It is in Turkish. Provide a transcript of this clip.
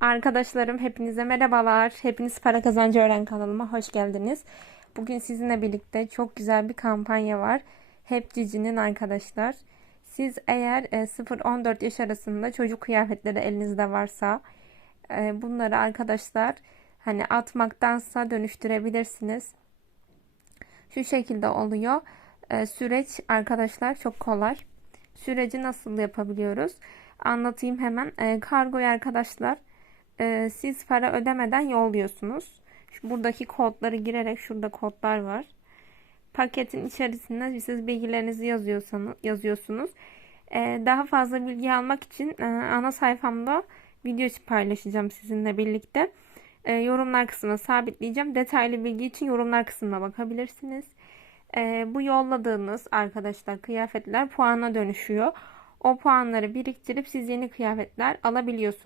Arkadaşlarım hepinize merhabalar. Hepiniz Para Kazancı Öğren kanalıma hoş geldiniz. Bugün sizinle birlikte çok güzel bir kampanya var. Hep Cici'nin arkadaşlar. Siz eğer e, 0-14 yaş arasında çocuk kıyafetleri elinizde varsa e, bunları arkadaşlar hani atmaktansa dönüştürebilirsiniz. Şu şekilde oluyor. E, süreç arkadaşlar çok kolay. Süreci nasıl yapabiliyoruz? Anlatayım hemen. E, kargoyu arkadaşlar e, siz para ödemeden yolluyorsunuz. Şu buradaki kodları girerek şurada kodlar var. Paketin içerisinde siz bilgilerinizi yazıyorsanız yazıyorsunuz. E, daha fazla bilgi almak için e, ana sayfamda video paylaşacağım sizinle birlikte. E, yorumlar kısmına sabitleyeceğim. Detaylı bilgi için yorumlar kısmına bakabilirsiniz. E, bu yolladığınız arkadaşlar kıyafetler puana dönüşüyor. O puanları biriktirip siz yeni kıyafetler alabiliyorsunuz.